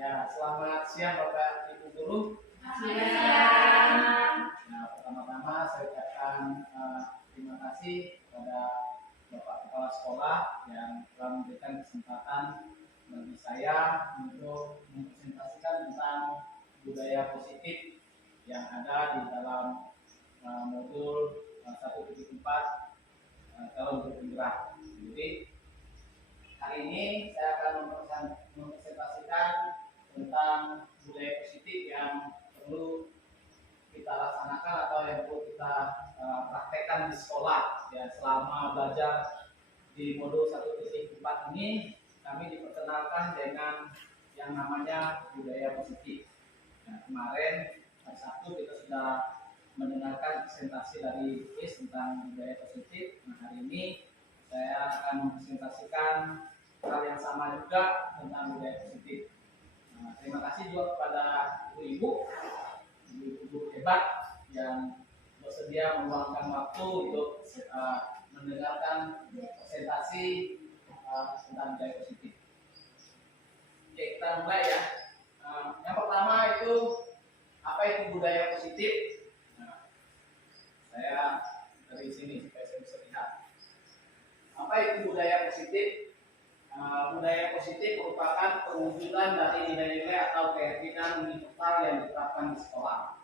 Ya, selamat siang Bapak Ibu Guru. Siang. Nah, pertama-tama saya ucapkan terima kasih kepada Bapak Kepala Sekolah yang telah memberikan kesempatan bagi saya untuk mempresentasikan tentang budaya positif yang ada di dalam modul 1.4 calon guru penggerak. Jadi hari ini saya akan mempresentasikan tentang budaya positif yang perlu kita laksanakan atau yang perlu kita praktekkan di sekolah ya selama belajar di modul 1.4 ini. Kami diperkenalkan dengan yang namanya budaya positif. Nah, kemarin hari Sabtu kita sudah mendengarkan presentasi dari IS tentang budaya positif. Nah, hari ini saya akan mempresentasikan hal yang sama juga tentang budaya positif. Nah, terima kasih juga kepada ibu-ibu hebat yang bersedia meluangkan waktu untuk mendengarkan presentasi tentang budaya positif. Oke, kita mulai ya. Yang pertama itu apa itu budaya positif? Nah, saya dari sini supaya saya bisa lihat. Apa itu budaya positif? Budaya positif merupakan perwujudan dari nilai-nilai atau keyakinan universal yang diterapkan di sekolah.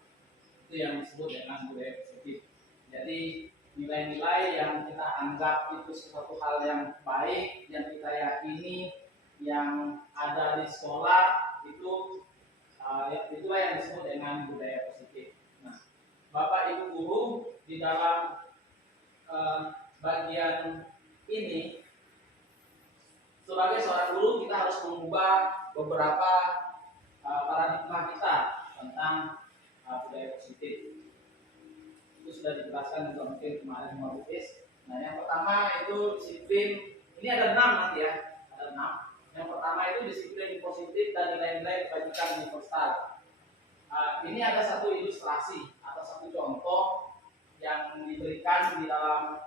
Itu yang disebut dengan budaya positif. Jadi nilai-nilai yang kita anggap itu sesuatu hal yang baik, yang kita yakini, yang ada di sekolah itu itulah yang disebut dengan budaya positif. Nah, Bapak Ibu Guru di dalam bagian ini sebagai seorang guru kita harus mengubah beberapa paradigma kita tentang budaya positif. Itu sudah dijelaskan juga mungkin kemarin sama Bu Is. Nah, yang pertama itu disiplin. Ini ada 6 nanti ya, ada 6. Yang pertama itu disiplin positif dan nilai-nilai kebajikan universal. Ini ada satu ilustrasi atau satu contoh yang diberikan di dalam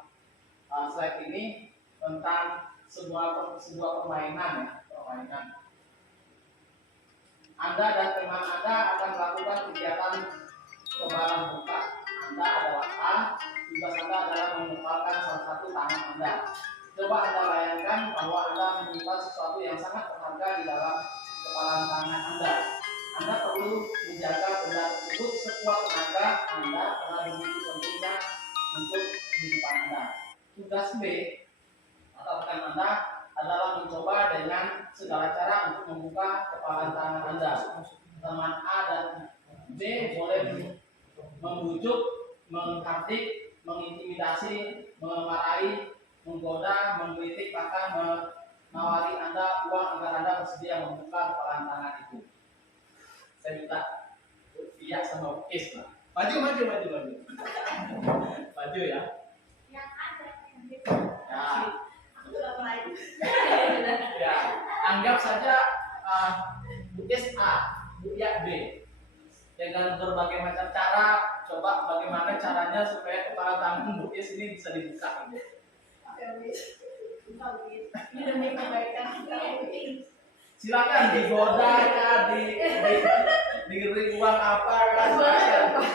slide ini tentang sebuah permainan ya, permainan. Anda dan teman Anda akan melakukan kegiatan cobalan buka. Anda adalah A, tugas Anda adalah menempatkan salah satu tangan Anda. Coba Anda bayangkan bahwa Anda menyimpan sesuatu yang sangat berharga di dalam kepalan tangan Anda. Anda perlu menjaga benda tersebut sekuat tenaga Anda karena begitu pentingnya untuk kehidupan Anda. Tugas B atau rekan Anda adalah mencoba dengan segala cara untuk membuka kepalan tangan Anda. Teman A dan B boleh membujuk, mengkritik, mengintimidasi, memarahi, menggoda, mengkritik, bahkan menawari Anda uang agar Anda bersedia membuka kepalan tangan itu. Saya minta Via sama Is lah. Maju. Maju ya. Yang ada Ya. aku sudah mulai. Ya, anggap saja Bu Is A, Bu Ya B. Dengan berbagai macam cara, coba bagaimana caranya supaya kepala tangan Bu Is ini bisa dibuka. Ini demi kebaikan kita. Silakan digoda ya, diberi uang apa kan silakan.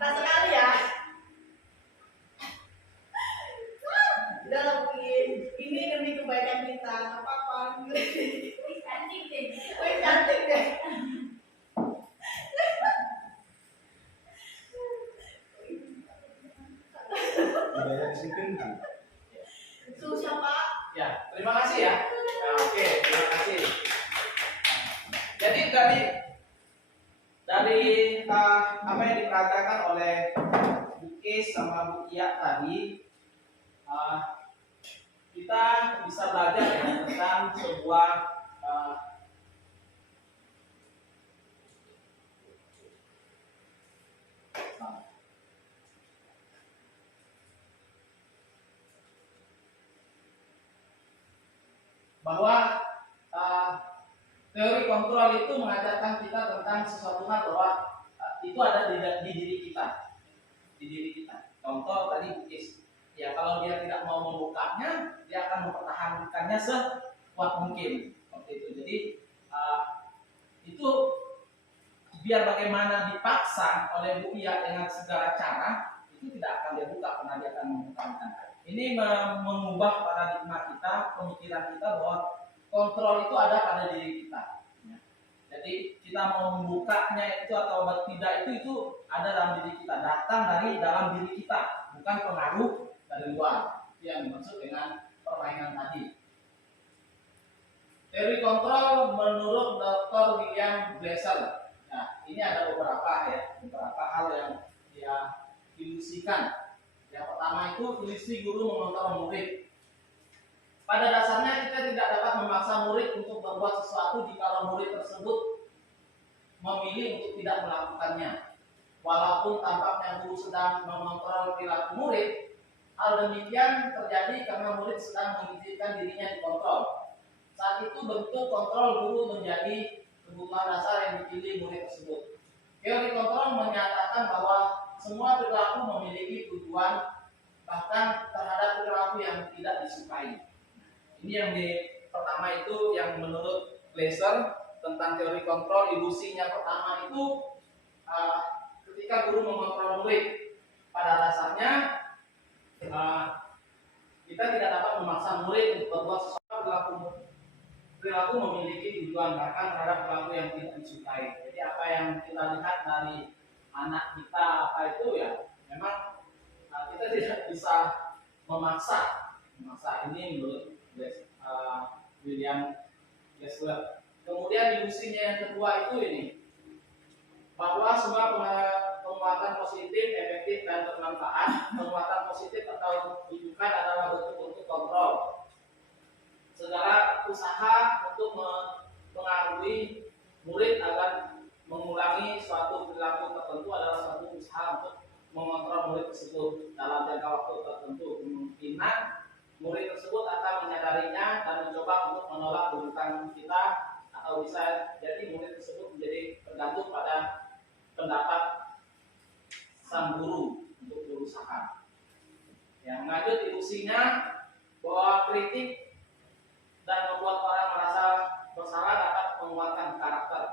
Keras sekali ya. Udah lah mungkin ini demi kebaikan kita, nggak apa-apa. Cantik deh. Cantik deh. Budaya disiplin kan? Susah Pak. Ya, terima kasih ya. Nah, oke, terima kasih. Jadi dari apa yang diperagakan oleh Bu Is sama Bu Iya tadi, kita bisa belajar ya tentang sebuah bahwa teori kontrol itu mengajarkan kita tentang sesuatu hal bahwa itu ada di diri kita, Contoh tadi Bukis, ya kalau dia tidak mau membukanya, dia akan mempertahankannya sekuat mungkin. Seperti itu. Jadi itu biar bagaimana dipaksa oleh Bu Iya dengan segala cara, itu tidak akan dia buka karena dia akan mempertahankan. Ini mengubah paradigma kita, pemikiran kita bahwa kontrol itu ada pada diri kita. Jadi kita mau membukanya itu atau tidak itu ada dalam diri kita, datang dari dalam diri kita, bukan pengaruh dari luar. Itu yang dimaksud dengan permainan tadi. Teori kontrol menurut Dr. William Glasser. Nah, ini ada beberapa hal yang dia ilusikan. Yang pertama itu ilusi guru mengontrol murid. Pada dasarnya kita tidak dapat memaksa murid untuk berbuat sesuatu jika murid tersebut memilih untuk tidak melakukannya. Walaupun tampaknya guru sedang mengontrol perilaku murid, hal demikian terjadi karena murid sedang mengizinkan dirinya dikontrol. Saat itu bentuk kontrol guru menjadi kebutuhan dasar yang dipilih murid tersebut. Teori kontrol menyatakan bahwa semua perilaku memiliki tujuan, bahkan terhadap perilaku yang tidak disukai. Ini yang pertama itu yang menurut Glasser tentang teori kontrol. Ilusinya pertama itu ketika guru mengontrol murid, pada dasarnya kita tidak dapat memaksa murid untuk berbuat sesuatu. Perilaku memiliki tujuan, bahkan terhadap perilaku yang tidak disukai. Jadi apa yang kita lihat dari anak kita apa itu ya memang kita tidak bisa memaksa. Ini menurut William Glasser. Kemudian ilusinya yang kedua itu ini, bahwa semua penguatan positif, efektif dan bermanfaat, penguatan positif atau rujukan adalah bentuk-bentuk kontrol. Segala usaha untuk mempengaruhi murid agar mengulangi suatu perilaku tertentu adalah suatu usaha untuk mengontrol murid tersebut dalam jangka waktu tertentu. Kemungkinan murid tersebut akan menyadarinya dan mencoba untuk menolak rujukan kita, atau bisa jadi murid tersebut menjadi tergantung pada pendapat sang guru untuk berusaha. Yang lanjut ilusinya bahwa kritik dan membuat orang merasa bersalah dapat menguatkan karakter.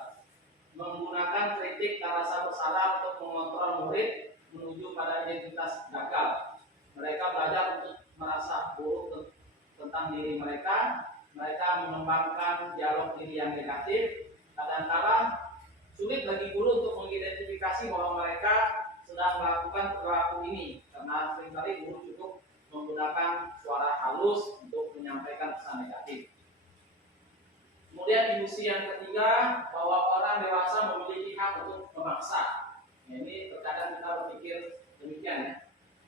Menggunakan kritik dan rasa bersalah untuk mengontrol murid menuju pada identitas gagal. Mereka belajar untuk merasa buruk tentang diri mereka. Mereka mengembangkan dialog diri yang negatif. Kadang-kala sulit bagi guru untuk mengidentifikasi bahwa mereka sedang melakukan perilaku ini, karena seringkali guru cukup menggunakan suara halus untuk menyampaikan pesan negatif. Kemudian ilusi yang ketiga, bahwa orang dewasa memiliki hak untuk memaksa. Ini terkadang kita berpikir demikian ya,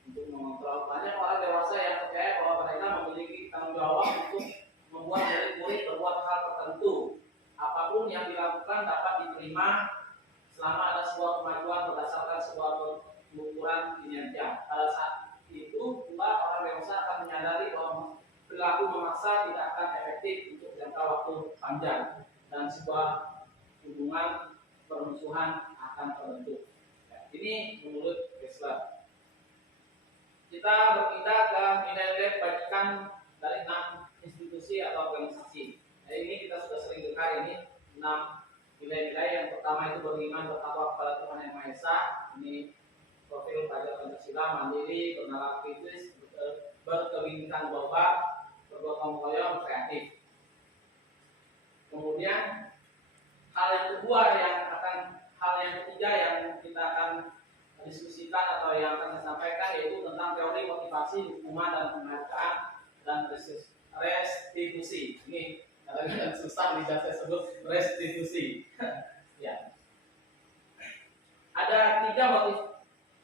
untuk mengontrol. Banyak orang dewasa yang percaya bahwa mereka memiliki tanggung jawab untuk membuat murid-murid berbuat hal tertentu. Apapun yang dilakukan dapat diterima selama ada sebuah kemajuan berdasarkan sebuah pengukuran kinerja. Pada saat itu pula orang dewasa akan menyadari bahwa perilaku memaksa tidak akan efektif untuk jangka waktu panjang dan sebuah hubungan permusuhan akan terbentuk. Ini menurut Glasser. Kita berpindah ke nilai-nilai kebajikan dari 6 institusi atau organisasi. Nah, ini kita sudah sering dengar ini 6 nilai-nilai. Yang pertama itu beriman bertakwa kepada Tuhan Yang Maha Esa. Ini profil pelajar Pancasila, mandiri, bernalar kritis, berkebinekaan global, bergotong royong, kreatif. Kemudian hal yang ketiga yang kita akan diskusikan atau yang akan saya sampaikan yaitu tentang teori motivasi, hukuman dan penghargaan dan restitusi. Ini kadang-kadang susah bisa saya sebut restitusi. Ya. Ada 3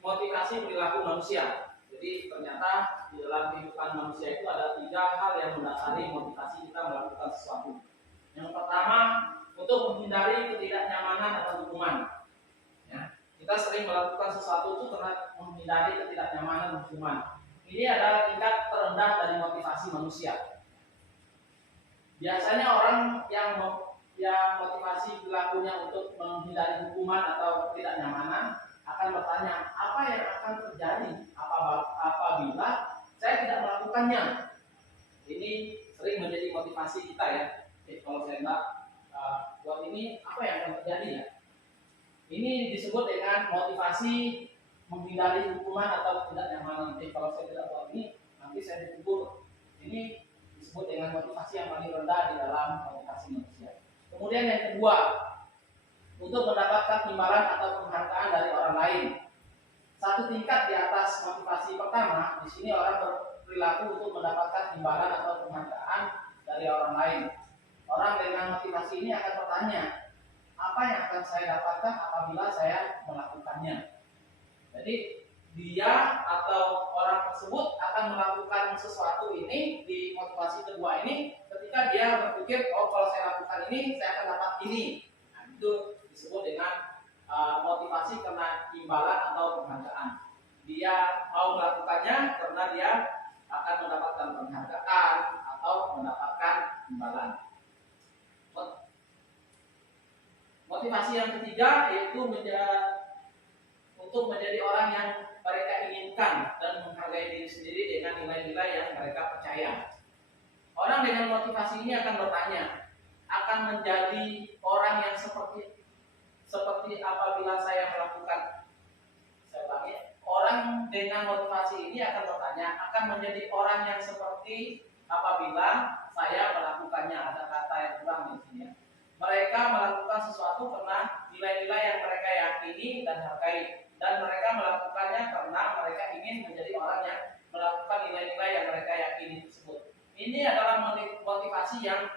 motivasi perilaku manusia. Jadi ternyata di dalam kehidupan manusia itu ada 3 hal yang mendasari motivasi kita melakukan sesuatu. Yang pertama, untuk menghindari ketidaknyamanan atau hukuman. Ya, kita sering melakukan sesuatu itu karena menghindari ketidaknyamanan dan hukuman. Ini adalah tingkat terendah dari motivasi manusia. Biasanya orang yang motivasi perilakunya untuk menghindari hukuman atau ketidaknyamanan akan bertanya, apa yang akan terjadi apabila saya tidak melakukannya. Ini sering menjadi motivasi kita ya. Jadi kalau saya enggak buat ini, apa yang akan terjadi ya? Ini disebut dengan motivasi menghindari hukuman atau tidak nyaman. Jadi kalau saya tidak buat ini, nanti saya dikubur. Ini disebut dengan motivasi yang paling rendah di dalam motivasi manusia. Kemudian yang kedua, untuk mendapatkan imbalan atau penghargaan dari orang lain. Satu tingkat di atas motivasi pertama, di sini orang berperilaku untuk mendapatkan imbalan atau penghargaan dari orang lain. Orang dengan motivasi ini akan bertanya, apa yang akan saya dapatkan apabila saya melakukannya? Jadi dia atau orang tersebut akan melakukan sesuatu ini di motivasi kedua ini ketika dia berpikir, oh kalau saya lakukan ini saya akan dapat ini. Nah, itu disebut dengan motivasi karena imbalan atau penghargaan. Dia mau melakukannya karena dia akan mendapatkan penghargaan atau mendapatkan imbalan. Motivasi yang ketiga yaitu untuk menjadi orang yang mereka inginkan dan menghargai diri sendiri dengan nilai-nilai yang mereka percaya. Orang dengan motivasi ini akan bertanya, akan menjadi orang yang seperti apabila saya melakukan. Saya ulangi, orang dengan motivasi ini akan bertanya, akan menjadi orang yang seperti apabila saya melakukannya. Ada kata yang kurang di sini ya. Mereka melakukan sesuatu karena nilai-nilai yang mereka yakini dan hargai, dan mereka melakukannya karena mereka ingin menjadi orang yang melakukan nilai-nilai yang mereka yakini tersebut. Ini adalah motivasi yang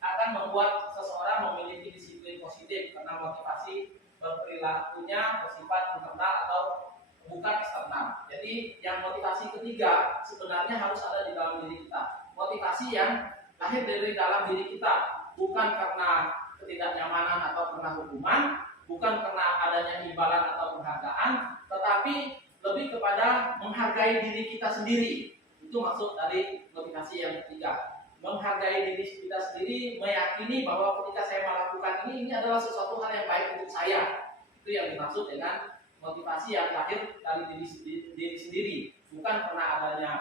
akan membuat seseorang memiliki disiplin positif karena motivasi berperilakunya bersifat internal atau bukan eksternal. Jadi yang motivasi ketiga sebenarnya harus ada di dalam diri kita. Motivasi yang lahir dari dalam diri kita, bukan karena ketidaknyamanan atau karena hukuman, bukan karena adanya imbalan atau penghargaan, tetapi lebih kepada menghargai diri kita sendiri. Itu maksud dari motivasi yang ketiga. Menghargai diri kita sendiri, meyakini bahwa ketika saya melakukan ini adalah sesuatu hal yang baik untuk saya. Itu yang dimaksud dengan motivasi yang lahir dari diri sendiri, bukan karena adanya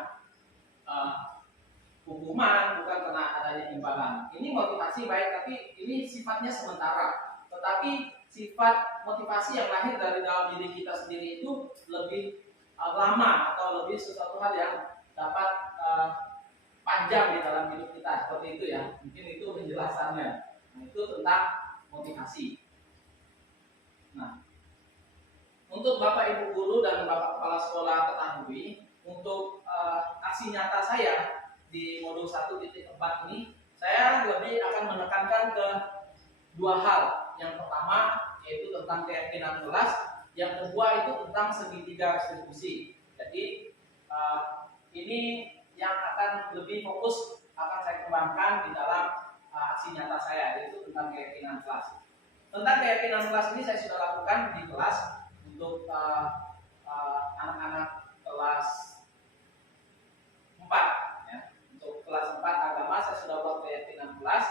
hukuman, bukan karena adanya imbalan. Ini motivasi baik, tapi ini sifatnya sementara. Tetapi sifat motivasi yang lahir dari dalam diri kita sendiri itu lebih lama atau lebih sesuatu hal yang dapat panjang di dalam hidup kita, seperti itu ya. Mungkin itu penjelasannya. Nah, itu tentang motivasi. Nah, untuk Bapak Ibu guru dan Bapak Kepala Sekolah ketahui, untuk aksi nyata saya di modul 1.4 ini, saya lebih akan menekankan ke dua hal. Yang pertama yaitu tentang keyakinan kelas, yang kedua itu tentang segitiga restitusi. Jadi ini yang akan lebih fokus akan saya kembangkan di dalam aksi nyata saya, yaitu tentang keyakinan kelas. Tentang keyakinan kelas ini saya sudah lakukan di kelas untuk anak-anak kelas 4 ya. Untuk kelas 4 agama saya sudah buat keyakinan kelas.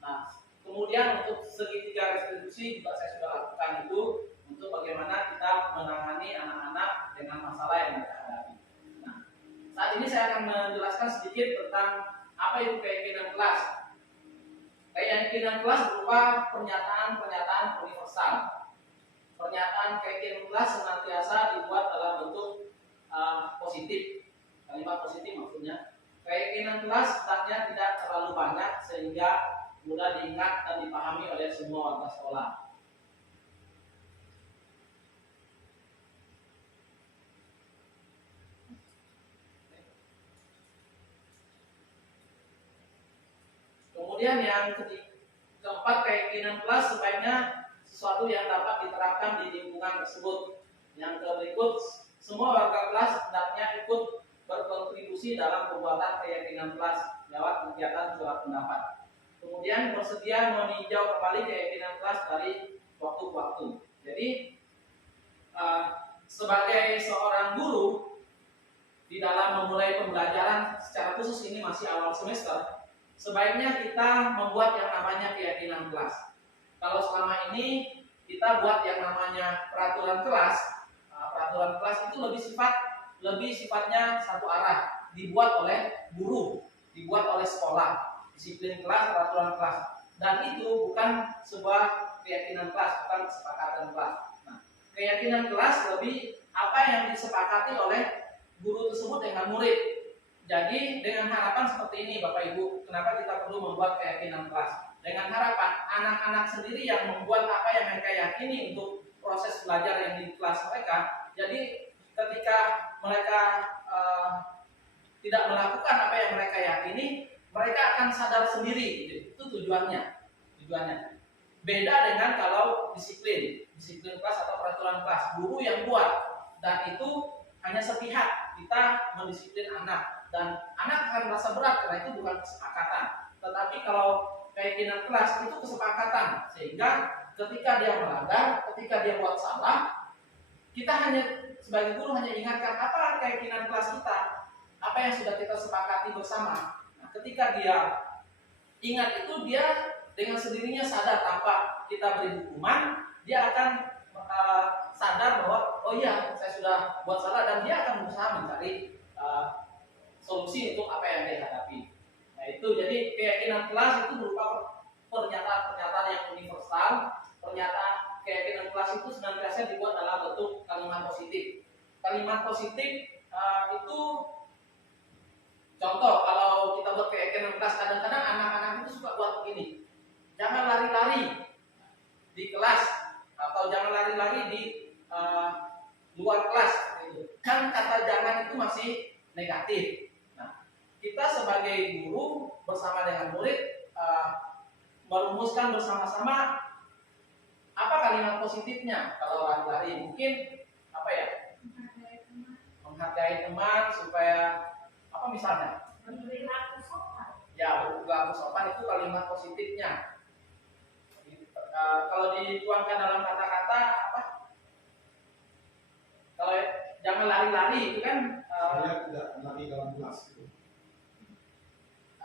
Nah, kemudian untuk segitiga restitusi juga saya sudah lakukan itu untuk bagaimana kita menangani anak-anak dengan masalah yang mereka hadapi. Nah, saat ini saya akan menjelaskan sedikit tentang apa itu keyakinan kelas. Keyakinan kelas berupa pernyataan-pernyataan universal. Pernyataan keyakinan kelas senantiasa dibuat dalam bentuk positif. Kalimat positif maksudnya. Keyakinan kelas hendaknya tidak terlalu banyak sehingga mudah diingat dan dipahami oleh semua warga sekolah. Kemudian yang keempat, keyakinan kelas sebaiknya sesuatu yang dapat diterapkan di lingkungan tersebut. Yang berikut, semua warga kelas hendaknya ikut berkontribusi dalam pembuatan keyakinan kelas lewat kegiatan surat pendapat. Kemudian bersedia meninjau kembali keyakinan kelas dari waktu ke waktu. Jadi sebagai seorang guru di dalam memulai pembelajaran secara khusus ini masih awal semester, sebaiknya kita membuat yang namanya keyakinan kelas. Kalau selama ini kita buat yang namanya peraturan kelas itu lebih sifatnya satu arah. dibuat oleh guru, dibuat oleh sekolah, disiplin kelas, peraturan kelas, dan itu bukan sebuah keyakinan kelas, bukan kesepakatan kelas. Nah, keyakinan kelas lebih apa yang disepakati oleh guru tersebut dengan murid. Jadi dengan harapan seperti ini Bapak Ibu, kenapa kita perlu membuat keyakinan kelas? Dengan harapan anak-anak sendiri yang membuat apa yang mereka yakini untuk proses belajar yang di kelas mereka. Jadi ketika mereka tidak melakukan apa yang mereka yakini, mereka akan sadar sendiri. Itu tujuannya. Beda dengan kalau disiplin kelas atau peraturan kelas, guru yang buat, dan itu hanya sepihak, kita mendisiplin anak, dan anak akan merasa berat karena itu bukan kesepakatan. Tetapi kalau keyakinan kelas itu kesepakatan, sehingga ketika dia melanggar, ketika dia buat salah, kita hanya sebagai guru hanya ingatkan apa keyakinan kelas kita, apa yang sudah kita sepakati bersama. Nah, ketika dia ingat itu, dia dengan sendirinya sadar tanpa kita beri hukuman, dia akan sadar bahwa oh iya saya sudah buat salah, dan dia akan berusaha mencari solusi untuk apa yang dia hadapi. Nah itu jadi keyakinan kelas itu berupa pernyataan-pernyataan yang universal. Pernyataan keyakinan kelas itu senantiasa dibuat dalam bentuk kalimat positif. Kalimat positif itu contoh kalau kita buat keyakinan kelas, kadang-kadang anak-anak itu suka buat begini. Jangan lari-lari di kelas, atau jangan lari-lari di luar kelas. Kan kata jangan itu masih negatif. Nah, kita sebagai guru bersama dengan murid merumuskan bersama-sama apa kalimat positifnya. Kalau lari-lari mungkin apa ya? Menghargai teman supaya apa misalnya? Berperilaku sopan. Ya, berperilaku sopan itu kalimat positifnya. Kalau dituangkan dalam kata-kata apa? Kalau jangan lari-lari itu kan Saya tidak lari dalam kelas gitu.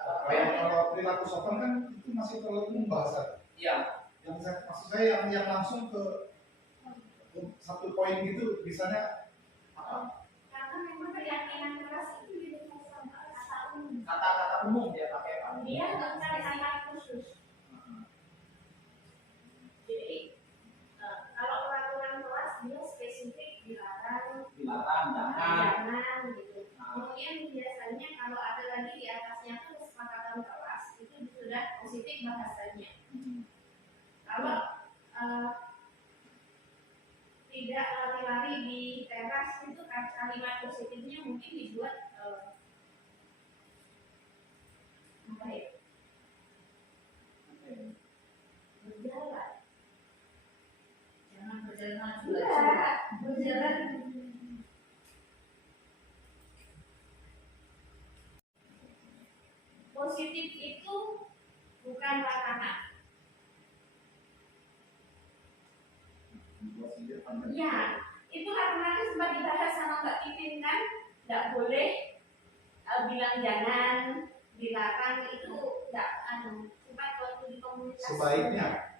apa ya? Kalau perilaku sopan kan itu masih terlalu umum bahasa. Iya. Maksud saya yang langsung ke satu poin gitu, misalnya apa? Karena memang keyakinan kelas itu tidak sama kata umum. Kata-kata umum dia pakai Pak. Dia nggak cari kata khusus. Jadi kalau peraturan kelas dia spesifik dilarang, jangan gitu. Kemudian biasanya kalau ada lagi di atasnya tuh kesepakatan kelas itu sudah positif bahasanya. Kalau tidak lari-lari di teras itu kalimat positifnya mungkin dibuat apa ya? Berjalan. Jangan berjalan Enggak, berjalan. Positif itu bukan larangan. Ya, itu kemarin sempat dibahas sama Mbak Titin kan, nggak boleh bilang jangan, dilarang itu nggak sempat waktu di komunitas. Sebaiknya.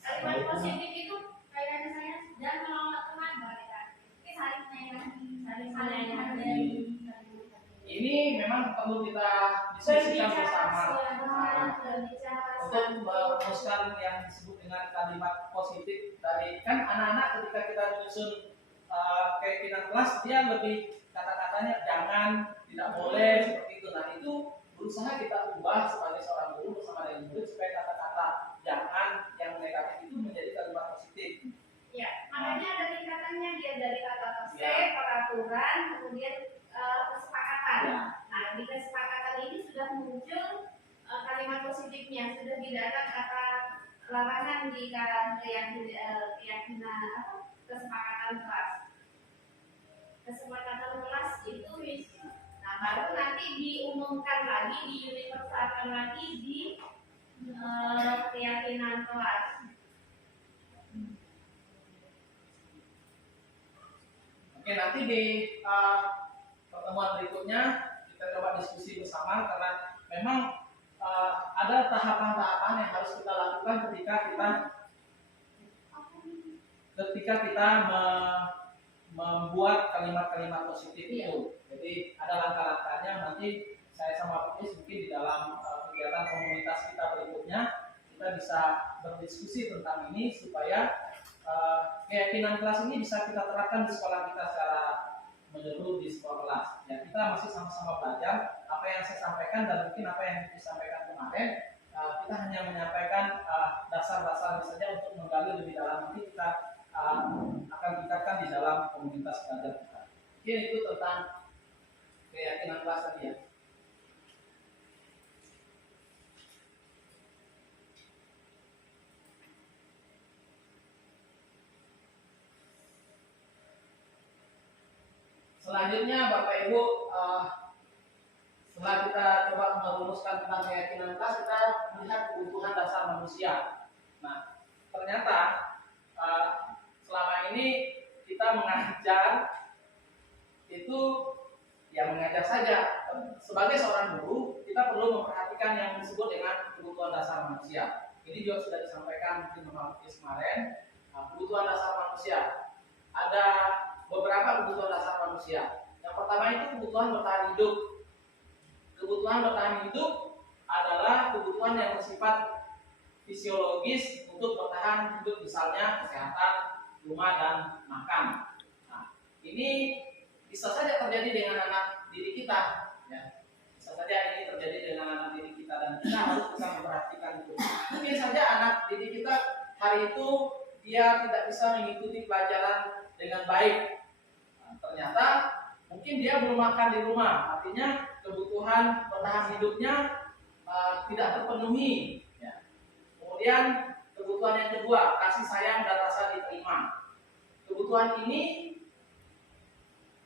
Kalimat positif itu kayaknya saya dan menolak teman mereka. Ini saling menyayangi. Ini memang perlu kita diskusikan bersama untuk merumuskan yang disebut dengan kalimat positif dari kan anak-anak ketika kita menyusun keyakinan kelas dia lebih kata-katanya jangan, tidak boleh seperti itu. Nah itu berusaha kita ubah sebagai seorang guru bersama dengan murid supaya kata-kata jangan yang negatif itu menjadi kalimat positif. Ya, makanya ada tingkatannya dia dari kata terse, peraturan, kemudian kesepakatan. Ya. Nah, di kesepakatan ini sudah muncul kalimat positifnya, sudah tidak ada kata larangan di keyakinan kesepakatan kelas. Kesepakatan kelas itu, nah baru nanti diumumkan lagi, diuniversalkan lagi di keyakinan kelas. Oke, nanti di pertemuan berikutnya kita coba diskusi bersama karena memang ada tahapan-tahapan yang harus kita lakukan ketika kita membuat kalimat-kalimat positif itu. Jadi ada langkah-langkahnya, nanti saya sama Pipis mungkin di dalam kegiatan komunitas kita berikutnya kita bisa berdiskusi tentang ini supaya keyakinan kelas ini bisa kita terapkan di sekolah kita secara menyeluruh di sekolah kelas. Ya, kita masih sama-sama belajar. Apa yang saya sampaikan dan mungkin apa yang disampaikan kemarin, kita hanya menyampaikan dasar-dasar saja untuk menggali lebih dalam. Nanti kita akan tingkatkan di dalam komunitas belajar kita. Mungkin itu tentang keyakinan kelas tadi ya. Selanjutnya Bapak Ibu, setelah kita coba merumuskan tentang keyakinan kelas, kita melihat kebutuhan dasar manusia. Nah, ternyata selama ini kita mengajar itu ya mengajar saja. Sebagai seorang guru, kita perlu memperhatikan yang disebut dengan kebutuhan dasar manusia. Ini juga sudah disampaikan mungkin kemarin. Kebutuhan dasar manusia. Ada beberapa kebutuhan dasar manusia. Yang pertama itu kebutuhan bertahan hidup. Kebutuhan bertahan hidup adalah kebutuhan yang bersifat fisiologis untuk bertahan hidup, misalnya kesehatan, rumah, dan makan. Nah, ini bisa saja terjadi dengan anak didik kita, ya. Bisa saja ini terjadi dengan anak didik kita dan kita harus bisa memperhatikan itu. Mungkin saja anak didik kita hari itu dia tidak bisa mengikuti pelajaran dengan baik. Nah, ternyata mungkin dia belum makan di rumah, artinya kebutuhan bertahan hidupnya tidak terpenuhi. Ya. Kemudian kebutuhan yang kedua, kasih sayang dan rasa diterima. Kebutuhan ini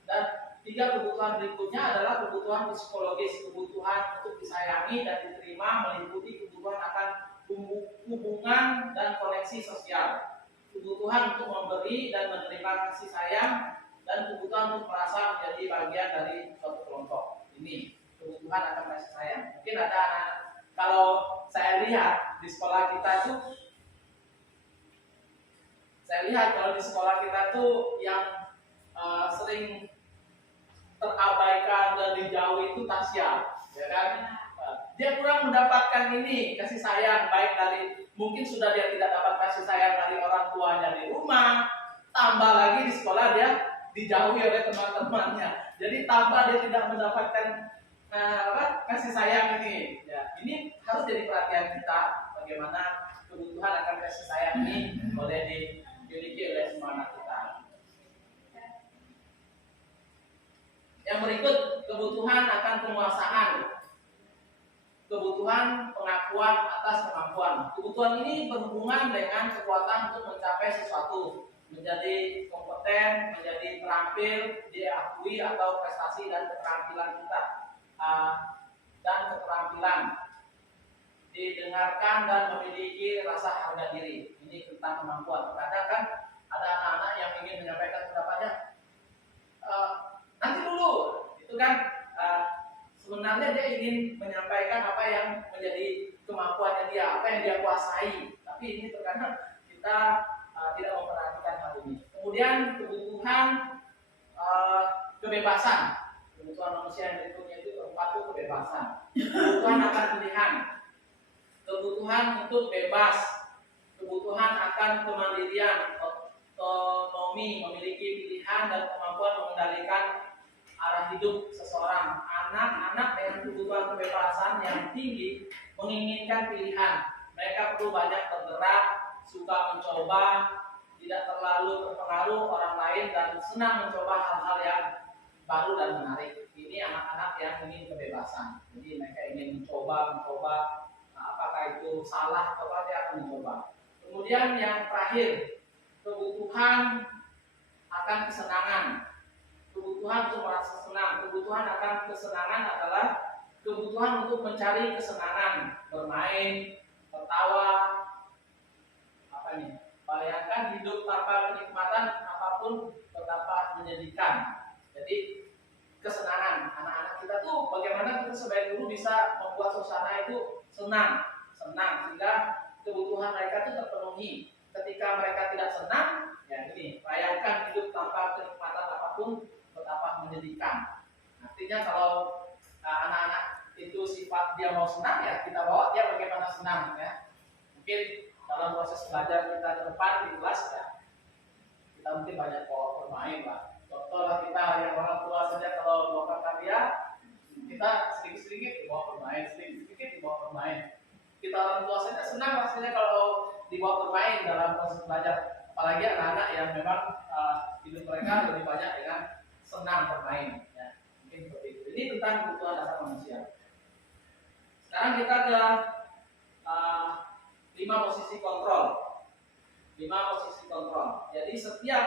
dan tiga kebutuhan berikutnya adalah kebutuhan psikologis, kebutuhan untuk disayangi dan diterima, meliputi kebutuhan akan hubungan dan koneksi sosial, kebutuhan untuk memberi dan menerima kasih sayang, dan kebutuhan untuk merasa menjadi bagian dari suatu kelompok. Ini kebutuhan akan kasih sayang. Mungkin ada anak, kalau saya lihat di sekolah kita tuh, kalau di sekolah kita tuh yang sering terabaikan dan dijauhi itu Tasya, ya kan? Dia kurang mendapatkan ini kasih sayang, baik dari mungkin sudah dia tidak dapat kasih sayang dari orang tuanya di rumah, tambah lagi di sekolah dia dijauhi oleh teman-temannya. Jadi tambah dia tidak mendapatkan kasih sayang ini. Ya, ini harus jadi perhatian kita bagaimana kebutuhan akan kasih sayang ini boleh dimiliki oleh semua anak kita. Yang berikut, kebutuhan akan penguasaan, kebutuhan pengakuan atas kemampuan. Kebutuhan ini berhubungan dengan kekuatan untuk mencapai sesuatu, menjadi kompeten, menjadi terampil, diakui atau prestasi dan keterampilan kita, dan keterampilan, didengarkan dan memiliki rasa harga diri. Ini tentang kemampuan. Kadang kan ada anak-anak yang ingin menyampaikan pendapatnya, nanti dulu, itu kan sebenarnya dia ingin menyampaikan apa yang menjadi kemampuannya dia, apa yang dia kuasai. Tapi ini terkadang kita tidak memperhatikan hal ini. Kemudian kebutuhan kebebasan, kebutuhan manusia yang berikutnya itu keempat itu kebebasan. Kebutuhan akan pilihan, kebutuhan untuk bebas, kebutuhan akan kemandirian, otonomi, memiliki pilihan dan kemampuan mengendalikan arah hidup seseorang. Anak-anak dengan kebutuhan kebebasan yang tinggi menginginkan pilihan. Mereka perlu banyak bergerak, suka mencoba, tidak terlalu terpengaruh orang lain, dan senang mencoba hal-hal yang baru dan menarik. Ini anak-anak yang ingin kebebasan. Jadi mereka ingin mencoba, apakah itu salah atau dia akan mencoba. Kemudian yang terakhir, kebutuhan akan kesenangan. Kebutuhan untuk merasa senang. Kebutuhan akan kesenangan adalah kebutuhan untuk mencari kesenangan, bermain, tertawa, bayangkan hidup tanpa kenikmatan apapun betapa menyedihkan. Jadi kesenangan anak-anak kita tuh bagaimana kita sebagai guru bisa membuat suasana itu senang sehingga kebutuhan mereka itu terpenuhi. Ketika mereka tidak senang, ya ini bayangkan hidup tanpa kenikmatan apapun betapa menyedihkan. buktinya kalau anak-anak itu sifat dia mau senang, ya kita bawa dia bagaimana senang ya. Mungkin dalam proses belajar kita ke depan di kelas ya, kita mungkin banyak bawa bermain lah. Contoh lah, kita yang orang tua saja kalau melakukan karya, kita sedikit-sedikit dibawa bermain, sedikit-sedikit dibawa bermain. Kita orang tua saja senang rasanya kalau dibawa bermain dalam proses belajar, apalagi anak-anak yang memang hidup mereka lebih banyak dengan senang bermain ya. Mungkin seperti itu. Ini tentang kebutuhan dasar manusia. Sekarang kita ke 5 posisi kontrol. 5 posisi kontrol. Jadi setiap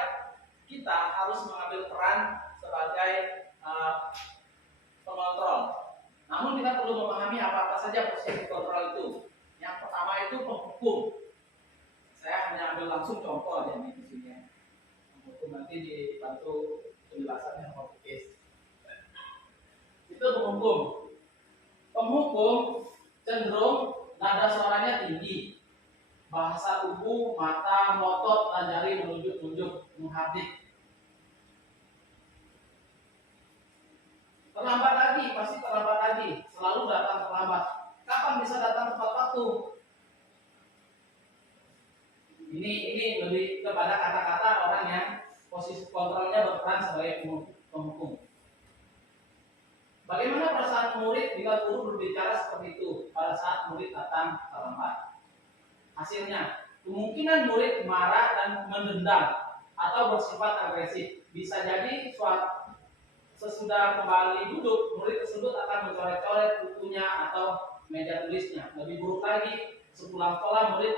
kita harus mengambil peran sebagai pengontrol. Namun kita perlu memahami apa-apa saja posisi kontrol itu. Yang pertama itu penghukum. Saya hanya ambil langsung contoh aja nih di sini. Penghukum nanti dibantu penjelasannya sama case. Itu penghukum. Penghukum cenderung nada suaranya tinggi, bahasa tubuh, mata, melotot, dan jari menunjuk-nunjuk, menghardik. Terlambat lagi, pasti terlambat lagi, selalu datang terlambat. Kapan bisa datang tepat waktu? Ini lebih kepada kata-kata orang yang posisi kontrolnya berperan sebagai penghukum. Bagaimana perasaan murid bila guru berbicara seperti itu pada saat murid datang terlambat? Hasilnya, kemungkinan murid marah dan mendendam atau bersifat agresif. Bisa jadi sesudah kembali duduk, murid tersebut akan mencoret-coret bukunya atau meja tulisnya. Lebih buruk lagi, sepulang sekolah murid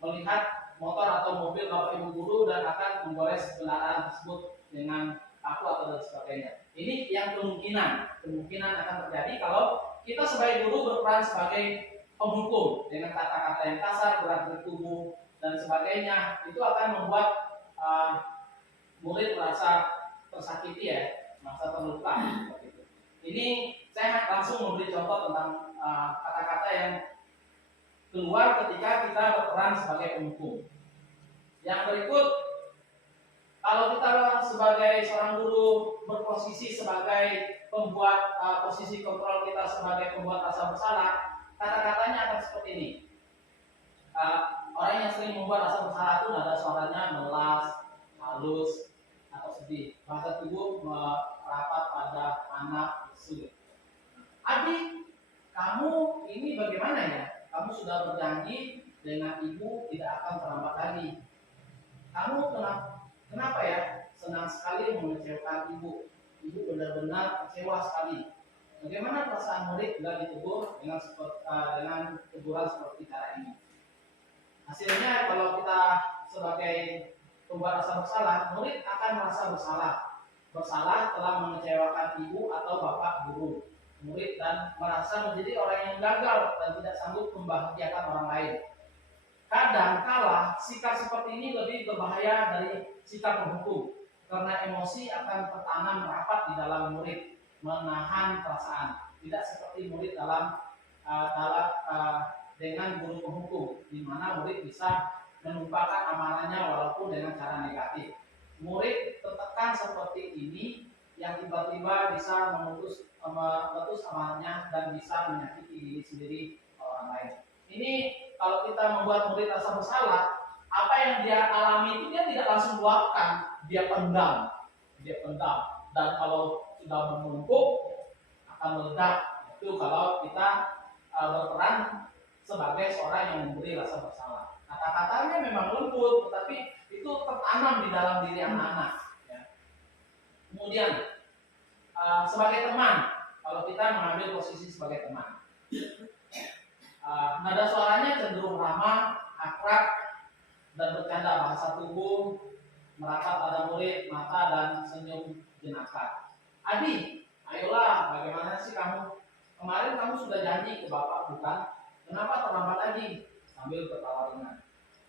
melihat motor atau mobil bapak ibu guru dan akan menggores kendaraan tersebut dengan paku atau dan sebagainya. Ini yang kemungkinan akan terjadi kalau kita sebagai guru berperan sebagai penghukum dengan kata-kata yang kasar, gerak-gerik tubuh dan sebagainya. Itu akan membuat murid merasa tersakiti ya, merasa terluka. Ini saya langsung memberi contoh tentang kata-kata yang keluar ketika kita berperan sebagai penghukum. Yang berikut, kalau kita sebagai seorang guru berposisi sebagai pembuat posisi kontrol kita sebagai pembuat rasa bersalah, kata-katanya akan seperti ini. Orang yang sering membuat rasa bersalah itu nada suaranya melas, halus, atau sedih. Bahasa tubuh merapat pada anak sulit. Adik, kamu ini bagaimana ya? Kamu sudah berjanji dengan ibu tidak akan terlambat lagi. Kamu kenapa ya? Senang sekali mengecewakan ibu. Ibu benar-benar kecewa sekali. Bagaimana perasaan murid bila ditegur dengan teguran seperti cara ini? Hasilnya kalau kita sebagai pembuat rasa bersalah, murid akan merasa bersalah. Bersalah telah mengecewakan ibu atau bapak guru. Murid dan merasa menjadi orang yang gagal dan tidak sanggup membahagiakan orang lain. Kadang kala sikap seperti ini lebih berbahaya dari sikap penghukum, karena emosi akan tertanam rapat di dalam murid, menahan perasaan. Tidak seperti murid dengan guru penghukum, di mana murid bisa menumpahkan amarahnya walaupun dengan cara negatif. Murid tertekan seperti ini yang tiba-tiba bisa meletus amarahnya dan bisa menyakiti diri sendiri orang lain. Ini kalau kita membuat murid rasa bersalah, apa yang dia alami itu dia tidak langsung luapkan, dia pendam. Dan kalau sudah menumpuk akan meledak. Itu kalau kita berperan sebagai seorang yang memberi rasa bersalah. Kata-katanya memang lembut, tetapi itu tertanam di dalam diri anak-anak. Ya. Kemudian sebagai teman, kalau kita mengambil posisi sebagai teman, nada suaranya cenderung ramah, akrab, dan bercanda. Bahasa tubuh merapat pada murid, mata dan senyum jenaka. Adi, ayolah, bagaimana sih kamu? Kemarin kamu sudah janji ke bapak bukan? Kenapa terlambat lagi? Sambil ketawa ringan.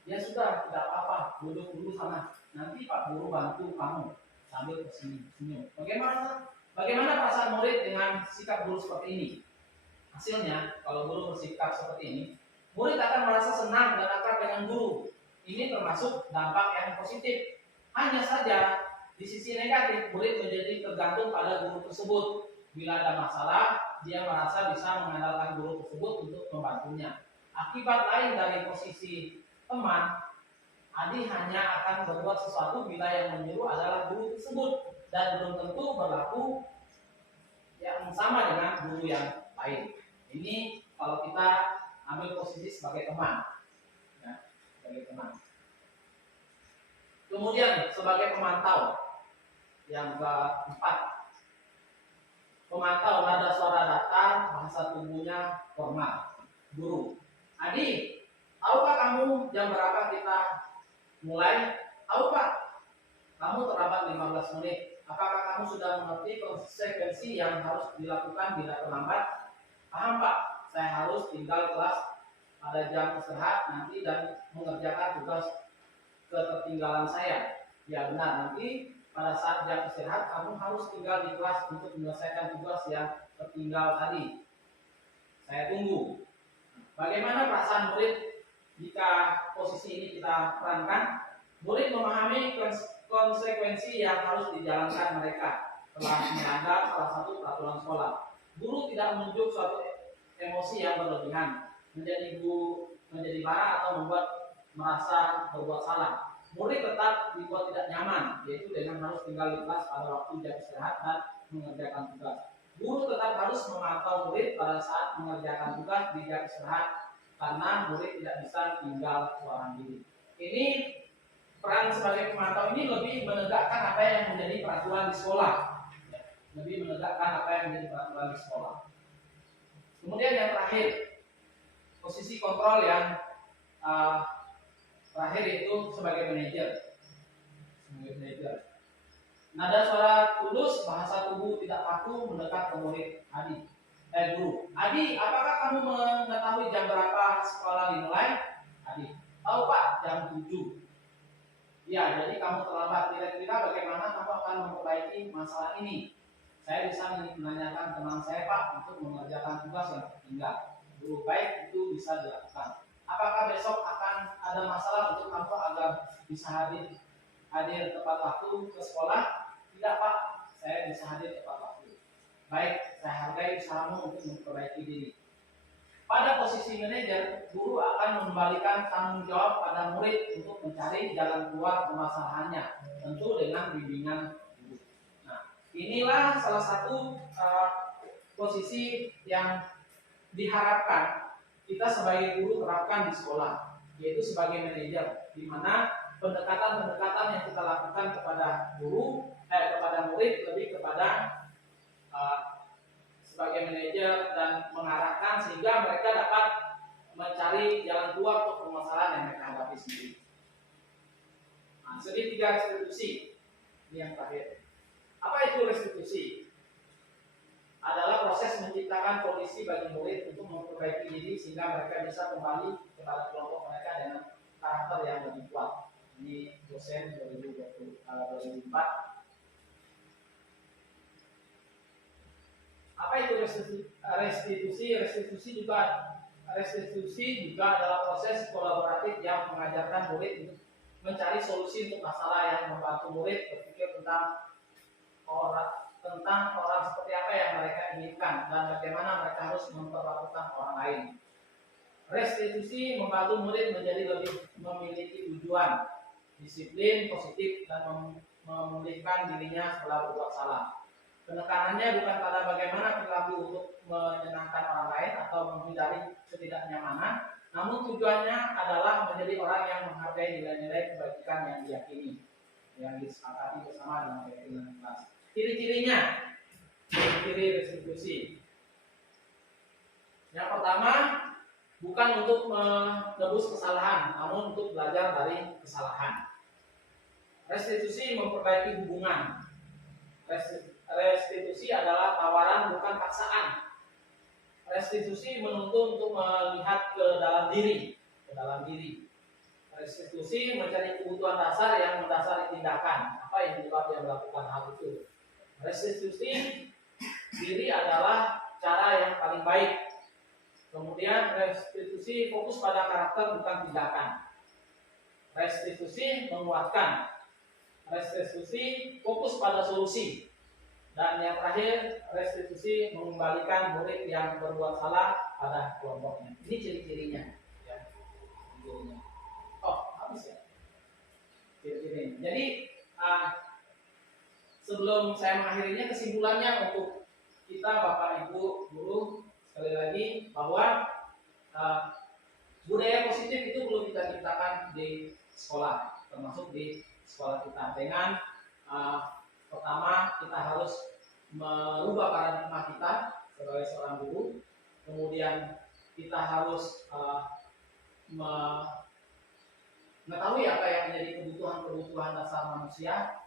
Ya sudah, tidak apa-apa, duduk dulu sana. Nanti Pak Guru bantu kamu sambil tersenyum. Bagaimana perasaan murid dengan sikap guru seperti ini? Hasilnya, kalau guru bersikap seperti ini, murid akan merasa senang dan akrab dengan guru. Ini termasuk dampak yang positif. Hanya saja, di sisi negatif, murid menjadi tergantung pada guru tersebut. Bila ada masalah, dia merasa bisa mengandalkan guru tersebut untuk membantunya. Akibat lain dari posisi teman, Adi hanya akan berbuat sesuatu bila yang menyuruh adalah guru tersebut, dan belum tentu berlaku yang sama dengan guru yang lain. Ini kalau kita ambil posisi sebagai teman, ya, sebagai teman. Kemudian sebagai pemantau, yang keempat, pemantau nada suara datar, bahasa tubuhnya formal. Guru, Adi, tahukah kamu jam berapa kita mulai? Tahu Pak, kamu terlambat 15 menit. Apakah kamu sudah mengerti konsekuensi yang harus dilakukan bila terlambat? Paham Pak, saya harus tinggal kelas pada jam istirahat nanti dan mengerjakan tugas ketertinggalan saya. Ya benar, nanti pada saat jam istirahat kamu harus tinggal di kelas untuk menyelesaikan tugas yang tertinggal tadi. Saya tunggu. Bagaimana perasaan murid jika posisi ini kita perankan? Murid memahami konsekuensi yang harus dijalankan mereka telah melanggar salah satu peraturan sekolah. Guru tidak menunjuk suatu emosi yang berlebihan, menjadi marah atau membuat merasa berbuat salah. Murid tetap dibuat tidak nyaman, yaitu dengan harus tinggal di kelas pada waktu jam istirahat dan mengerjakan tugas. Guru tetap harus memantau murid pada saat mengerjakan tugas di jam istirahat, karena murid tidak bisa tinggal seorang diri. Ini peran sebagai pemantau ini lebih menegakkan apa yang menjadi peraturan di sekolah, lebih menegakkan apa yang menjadi peraturan di sekolah. Kemudian yang terakhir, posisi kontrol yang terakhir itu sebagai manajer. Nada suara tulus, bahasa tubuh tidak kaku mendekat ke murid Adi. Guru, Adi, apakah kamu mengetahui jam berapa sekolah dimulai? Adi, tahu Pak, jam 7. Ya, jadi kamu terlambat. Kira-kira bagaimana kamu akan memperbaiki masalah ini? Saya bisa menanyakan teman saya Pak untuk mengerjakan tugas yang tertinggal. Guru, baik, itu bisa dilakukan. Apakah besok akan ada masalah untuk kamu agar bisa hadir tepat waktu ke sekolah? Tidak Pak, saya bisa hadir tepat waktu. Baik, saya hargai usahamu untuk memperbaiki diri. Pada posisi manajer, guru akan mengembalikan tanggung jawab pada murid untuk mencari jalan keluar permasalahannya, tentu dengan bimbingan guru. Nah, inilah salah satu posisi yang diharapkan kita sebagai guru terapkan di sekolah, yaitu sebagai manajer, di mana pendekatan-pendekatan yang kita lakukan kepada kepada murid lebih kepada sebagai manajer dan mengarahkan sehingga mereka dapat mencari jalan keluar untuk permasalahan yang mereka hadapi sendiri. Nah, segitiga restitusi ini yang terakhir. Apa itu restitusi? Adalah proses menciptakan kondisi bagi murid untuk memperbaiki diri sehingga mereka bisa kembali kepada kelompok mereka dengan karakter yang lebih kuat. Ini dosen 2004. Apa itu restitusi? Restitusi juga adalah proses kolaboratif yang mengajarkan murid untuk mencari solusi untuk masalah yang membantu murid berpikir tentang orang seperti apa yang mereka inginkan dan bagaimana mereka harus memperlakukan orang lain. Restitusi membantu murid menjadi lebih memiliki tujuan, disiplin, positif, dan memulihkan dirinya setelah berbuat salah. Penekanannya bukan pada bagaimana perilaku untuk menyenangkan orang lain atau menghindari ketidaknyamanan, namun tujuannya adalah menjadi orang yang menghargai nilai-nilai kebajikan yang diyakini, yang disepakati bersama dengan keyakinan kelas. Ciri-cirinya, ciri restitusi. Yang pertama, bukan untuk menebus kesalahan, namun untuk belajar dari kesalahan. Restitusi memperbaiki hubungan. Restitusi adalah tawaran bukan paksaan. Restitusi menuntut untuk melihat ke dalam diri. Restitusi mencari kebutuhan dasar yang mendasari tindakan. Apa yang menyebabkan dia melakukan hal itu? Restitusi diri adalah cara yang paling baik. Kemudian restitusi fokus pada karakter bukan tindakan. Restitusi menguatkan. Restitusi fokus pada solusi. Dan yang terakhir, restitusi mengembalikan murid yang berbuat salah pada kelompoknya. Ini ciri-cirinya. Ya. Ciri-cirinya. Oh, habis ya. Ciri-cirinya. Jadi sebelum saya mengakhirinya, kesimpulannya untuk kita Bapak Ibu guru, sekali lagi bahwa budaya positif itu perlu kita ciptakan di sekolah, termasuk di sekolah kita. Dengan pertama, kita harus merubah paradigma kita sebagai seorang guru. Kemudian kita harus mengetahui apa yang menjadi kebutuhan dasar manusia,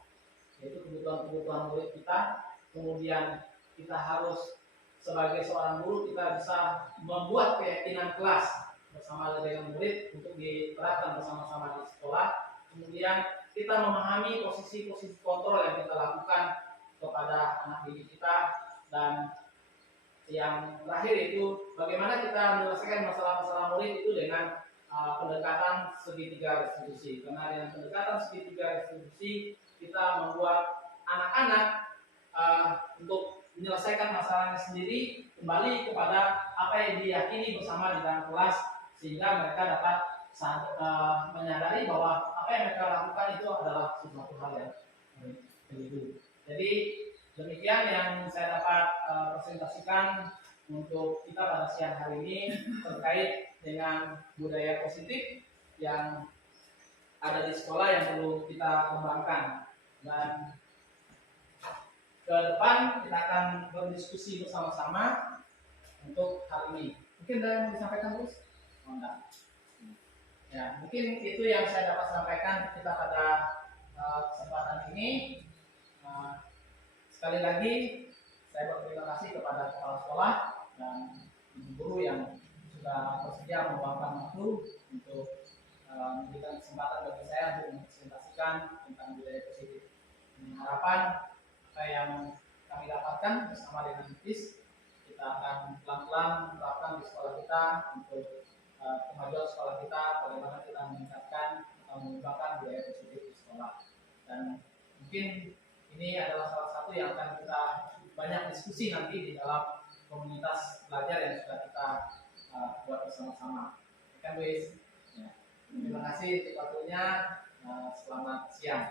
yaitu kebutuhan murid kita. Kemudian kita harus sebagai seorang guru, kita bisa membuat keyakinan kelas bersama dengan murid untuk diterapkan bersama-sama di sekolah. Kemudian kita memahami posisi-posisi kontrol yang kita lakukan kepada anak didik kita. Dan yang terakhir itu bagaimana kita menyelesaikan masalah-masalah murid itu dengan pendekatan segitiga restitusi. Karena dengan pendekatan segitiga restitusi kita membuat anak-anak untuk menyelesaikan masalahnya sendiri, kembali kepada apa yang diyakini bersama di dalam kelas, sehingga mereka dapat menyadari bahwa apa yang mereka lakukan itu adalah sesuatu hal yang begitu. Jadi demikian yang saya dapat presentasikan untuk kita pada siang hari ini terkait dengan budaya positif yang ada di sekolah yang perlu kita kembangkan. Dan ke depan kita akan berdiskusi bersama-sama untuk hal ini. Mungkin ada yang disampaikan terus? Oh, enggak. Ya, mungkin itu yang saya dapat sampaikan kita pada kesempatan ini. Sekali lagi saya berterima kasih kepada kepala sekolah dan guru yang sudah bersedia meluangkan waktu untuk memberikan kesempatan bagi saya untuk mempresentasikan tentang budaya positif. Harapan apa yang kami dapatkan bersama dengan IPIS, kita akan pelan-pelan menerapkan di sekolah kita untuk kemajuan sekolah kita, bagaimana kita meningkatkan atau mengembangkan budaya positif di sekolah. Dan mungkin ini adalah salah satu yang akan kita banyak diskusi nanti di dalam komunitas belajar yang sudah kita buat bersama-sama. Kan guys, ya. Terima kasih untuk waktunya. Selamat siang.